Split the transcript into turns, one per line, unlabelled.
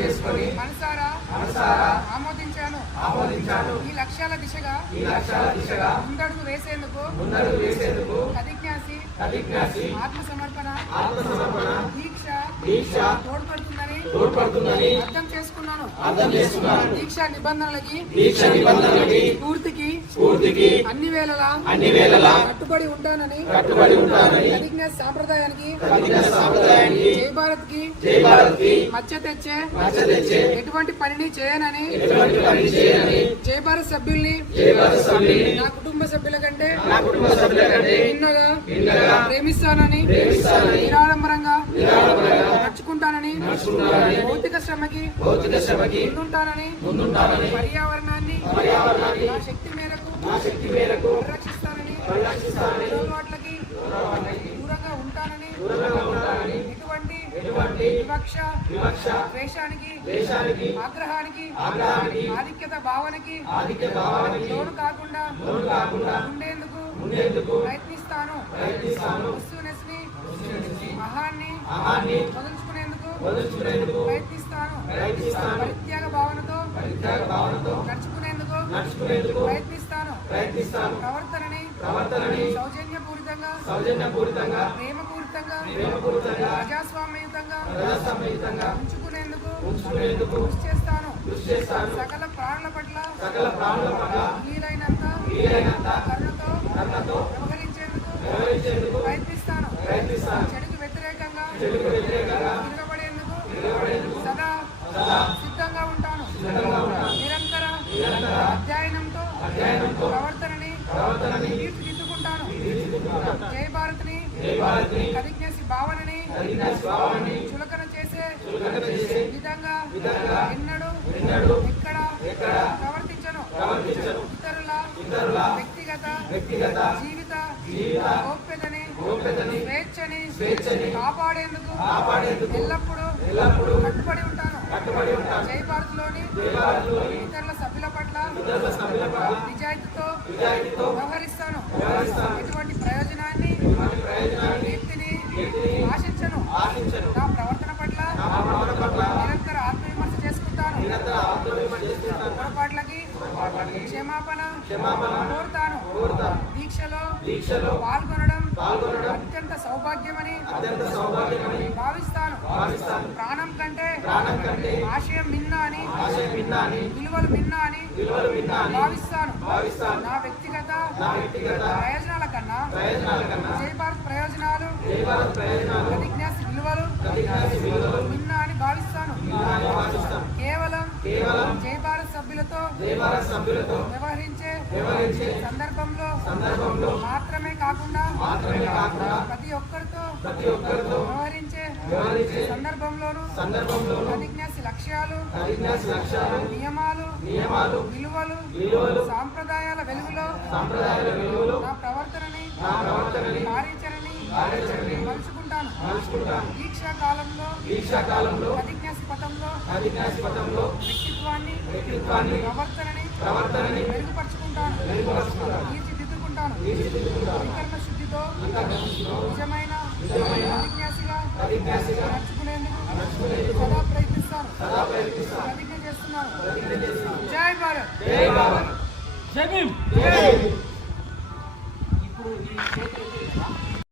చేసుకొని మనసారా? మనసారా ఆమోదించాను. ఆమోదించాను.
ఈ లక్ష్యాల దిశగా ఈ లక్ష్యాల దిశగా ముందడుగు వేసేందుకు
ముందడుగు వేసేందుకు
ప్రతిజ్ఞాసి
ప్రతిజ్ఞాసి
ఆత్మ సమర్పణ
ఆత్మ సమర్పణ
దీక్ష
దీక్ష
తోడ్పడుతూ
తోడ్పడుతుందని
అర్థం చేసుకున్నాను.
అర్థం చేసుకున్నాను.
దీక్ష నిబంధనలకి
దీక్ష నిబంధనలకి
పూర్తికి
స్ఫూర్తికి
అన్ని వేళలా
అన్ని వేళలా
కట్టుబడి ఉంటానని
కట్టుబడి ఉంటానని
ప్రతిజ్ఞ సాంప్రదాయానికి
ప్రతిజ్ఞ సాంప్రదాయానికి
జై భారత్కి
జై భారత్కి
మచ్చ తెచ్చే
మచ్చ తెచ్చే
ఎటువంటి పనిని చేయనని
ఎటువంటి పని చేయని
జై భారత్ సభ్యుల్ని
జై భారత్ సభ్యుల్ని
నా కుటుంబ సభ్యుల కంటే
నా కుటుంబ సభ్యుల కంటే
భిన్నగా
భిన్నగా
ప్రేమిస్తానని
ప్రేమిస్తానని
నిరాడంబరంగా
నిరాడంబరంగా
నడుచుకుంటానని భౌతిక శ్రమకి
భౌతిక శ్రమకి
ముందుంటానని
ముందుంటానని
పర్యావరణాన్ని
పర్యావరణాన్ని
నా శక్తి మేరకు
నా శక్తి మేరకు
పరిరక్షిస్తానని
పరిరక్షిస్తానని
అలవాట్లకి దూరంగా ఉంటానని
దూరంగా ఉంటానని
ఎటువంటి
ఎటువంటి
వివక్ష
వివక్ష
ద్వేషానికి
దేశానికి
ఆగ్రహానికి
ఆగ్రహానికి
ఆధిక్యత భావనకి
ఆధిక్య భావానికి
లోను కాకుండా
లోను కాకుండా
ఉండేందుకు
ఉండేందుకు
ప్రయత్నిస్తాను.
ప్రయత్నిస్తాను.
మహాన్ని
మహాన్ని
వదులుచుకునేందుకు ప్రయత్నిస్తాను.
ప్రయత్నిస్తాను.
పరిత్యాగ భావనతో
పరిత్యాగ భావనతో
నడుచుకునేందుకు
నడుచుకునేందుకు
ప్రయత్నిస్తాను.
ప్రయత్నిస్తాను.
ప్రవర్తనని
ప్రవర్తనని
సౌజన్యపూరితంగా
సౌజన్యపూరితంగా
ప్రేమపూరితంగా
ప్రేమపూరితంగా
ప్రజాస్వామ్యయుతంగా
ప్రజాసమేతంగా
ఉంచుకునేందుకు
ఉంచుకునేందుకు
కృషి చేస్తాను.
కృషి చేస్తాను.
సకల ప్రాణుల పట్ల
సకల ప్రాణుల పట్ల
వీలైనంత
వీలైనంత
కరుణతో
కరుణతో
వ్యవహరించేందుకు
వ్యవహరించేందుకు
ప్రయత్నిస్తాను.
ప్రయత్నిస్తాను.
చెడుకు వ్యతిరేకంగా
చెడుకు వ్యతిరేకంగా
తిరగబడేందుకు
నిలబడేందుకు
సదా
సదా
సిద్ధంగా ఉంటాను
సిద్ధంగా ఉంటాను
నిరంతర
నిరంతర
అధ్యయనంతో
అధ్యయనంతో
ప్రవర్తనని
ప్రవర్తనని
తీర్చిదిద్దుకుంటాను జై భారత్ని కవిజ్ఞసి భావనని చులకన చేసే విధంగా ఎన్నడూ ఎక్కడ ప్రవర్తించను. ఇతరుల వ్యక్తిగత
వ్యక్తిగత
జీవిత గోప్యతని స్వేచ్ఛని కాపాడేందుకు ఎల్లప్పుడూ
ఎల్లప్పుడూ
కట్టుబడి ఉంటాను. జై సభ్యుల పట్ల
ఇతరుల సభ్యుల పట్ల
నిజాయితీతో
నిజాయితీతో
వ్యవహరిస్తాను
వ్యవహరిస్తాను.
ఎటువంటి ప్రయోజనాన్ని
వాటి ప్రయోజనాన్ని
కీర్తిని
కీర్తిని
ఆశించను. నా ప్రవర్తన పట్ల నిరంతర ఆత్మవిమర్శ చేసుకుంటాను. పొరపాట్లకి క్షమాపణ కోరుతాను. దీక్షలో
దీక్షలో
పాల్గొనడం అత్యంత సౌభాగ్యమని భావిస్తాను.
భావిస్తాను.
ప్రాణం కంటే ఆశయం మిన్న అని
ఆశయం విన్నా అని
విలువలు మిన్న అని
విలువలు విన్నా అని
భావిస్తాను.
భావిస్తాను.
నా వ్యక్తిగత ప్రయోజనాల కన్నా
ప్రయోజనాల
ప్రతిజ్ఞాసి విలువలు మిన్న అని భావిస్తాను. కేవలం జై భారత్ సభ్యులతో వ్యవహరించే సందర్భంలో మాత్రమే కాకుండా ప్రతి ఒక్కరితో
ప్రతి ఒక్కరితో
వ్యవహరించే సందర్భంలోనూ
సందర్భంలో
ప్రతిజ్ఞాసి లక్ష్యాలు నియమాలు విలువలు సాంప్రదాయాల వెలుగులో నా ప్రవర్తనని మలుచుకుంటాను.
మలుచుకుంటాను.
దీక్షా కాలంలో
దీక్షాకాలంలో
ప్రతిజ్ఞాసి పథంలో
ప్రతిజ్ఞాసి పథంలో
వ్యక్తిత్వాన్ని
వ్యక్తిత్వాన్ని
ప్రవర్తనని
ప్రవర్తనని
మెరుగుపరుచుకుంటాను.
మెరుగుపరుచుకుంటాను.
తీర్చిదిద్దుకుంటాను
తీర్చిదిద్దుకుంటాను
వికర్మ శుద్ధితో
అంతర్దృష్టిలో
నిజమైన ప్రతిజ్ఞాసిగా
ప్రతిజ్ఞాసిగా
నడుచుకునేందుకు సదా ప్రయత్నిస్తాను.
సదా ప్రయత్నిస్తాను.
ప్రతిజ్ఞ చేస్తున్నాను.
ప్రతిజ్ఞ చేస్తున్నాను.
జై భారత్.
జై భారత్.
జై భీమ్
జై